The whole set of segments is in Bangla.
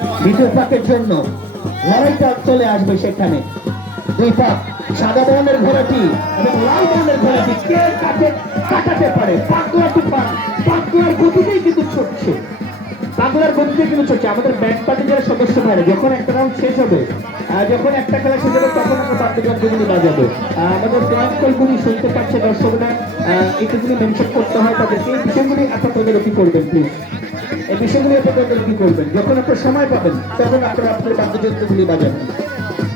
দ্বিতীয় পাকের জন্য লড়াইটা চলে আসবে সেখানে। দুই পাক সাদা বর্ণের ঘোড়াটি এবং লাল বর্ণের ঘোড়াটি কে কাটে, কাটাতে পারে? পাগলা তুফান পাগলার গতিতেই কিন্তু ছুটছে পাগলার গতিতে কিন্তু ছুটছে আমাদের ব্যাট পার্টি যারা সদস্য ভাইরা, যখন একটা রাউন্ড শেষ হবে যখন একটা খেলা শেষ হবে, তখন আমরা বাদ্যযন্ত্রগুলি বাজাবো। আমাদের পয়েন্ট কলগুলি শুনতে পাচ্ছে দর্শকরা। একটুগুলি মেনশন করতে হয় তাদেরকে। এই বিষয়গুলি আপনার তদারকি করবেন প্লিজ এই বিষয়গুলি আপনার তদারকি করবেন? যখন আপনার সময় পাবেন, তখন আপনারা আপনার বাদ্যযন্ত্রগুলি বাজাবেন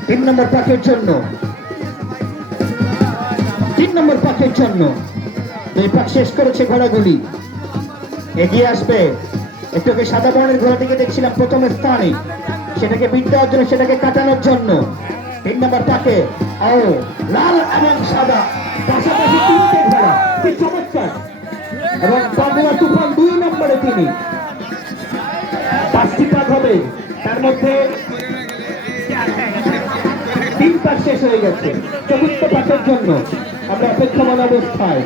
তিন নম্বর পাকের জন্য। তিন নম্বর পাকের জন্য। দুই পাক শেষ করেছে ঘোড়াগুলি। এগিয়ে আসবে। একটু সাদা বর্ণের ঘোড়াটিকে দেখছিলাম প্রথম স্থানে। সেটাকে বিট দেওয়ার জন্য, সেটাকে কাটানোর জন্য। তিন নম্বর পাকে। ও, লাল এবং সাদা। পাশাপাশি তিনটে ঘোড়া। কি চমৎকার। এবং পাগলা তুফান দুই নম্বরে তিনি। হবে। তার মধ্যে তিন পাক শেষ হয়ে গেছে। চতুর্থ পাকের জন্য আমরা অপেক্ষমান অবস্থায়।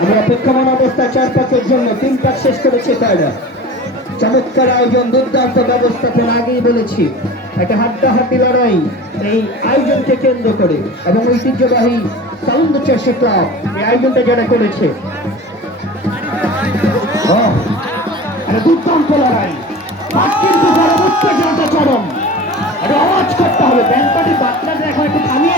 আমরা অপেক্ষমান অবস্থায় চার পাকের জন্য তিন পাক শেষ করেছে তারা। চমৎকার আয়োজন, দুর্দান্ত ব্যবস্থাপনা আগেই বলেছি। একটা হাড্ডাহাড্ডি লড়াই, এই আয়োজনকে কেন্দ্র করে। এবং ঐতিহ্যবাহী সাউন্ড চাষী ক্লাব এই আয়োজনটা যারা করেছে। দুর্দান্ত লড়াই।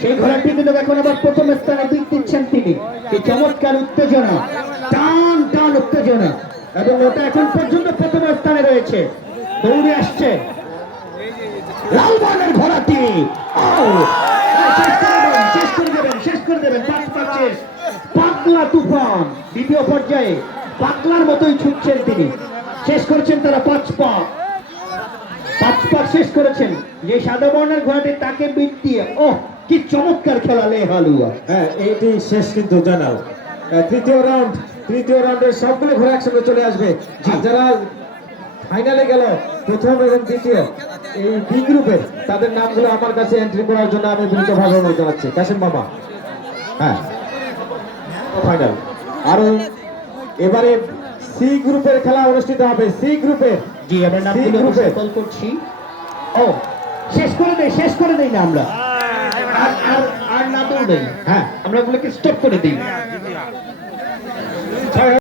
সেই ঘোড়াটি কিন্তু এখন আবার প্রথম স্থানে দিক দিচ্ছেন তিনি। কি চমৎকার উত্তেজনা টান টান উত্তেজনা। এবং ওটা এখন পর্যন্ত প্রথম স্থানে রয়েছে। দৌড়ে আসছে। ঘোড়াটি। আও! শেষ করে দেবেন, শেষ করে দেবেন পাঁচ পাগলা তুফান। দ্বিতীয় পর্যায়ে পাগলার মতোই ছুটছেন তিনি। শেষ করেছেন তারা পাঁচ পা। পাঁচ শেষ করেছেন। যে সাদা বর্ণের ঘোড়াটি তাকে বিট দিয়ে ও কি চমৎকার খেলা লে হালুয়া। হ্যাঁ এটি শেষ কিন্তু জানাও। তৃতীয় রাউন্ড তৃতীয় রাউন্ডের সবগুলো ঘোড়া একসঙ্গে চলে আসবে। আর যারা ফাইনালে গেল প্রথম এবং দ্বিতীয় এই বি গ্রুপের তাদের নামগুলো আমার কাছে এন্ট্রি করার জন্য আমি বিনীতভাবে অনুরোধ জানাচ্ছি। কাশিম মামা। হ্যাঁ ফাইনাল আরও এবারে সি গ্রুপের খেলা অনুষ্ঠিত হবে। সি গ্রুপের জি আমরা নামগুলো গ্রুপে করছি। ও শেষ করে দেই শেষ করে দেই না আমরা। আর আর আর না দৌড়াই হ্যাঁ। আমরা ওগুলোকে স্টপ করে দিই।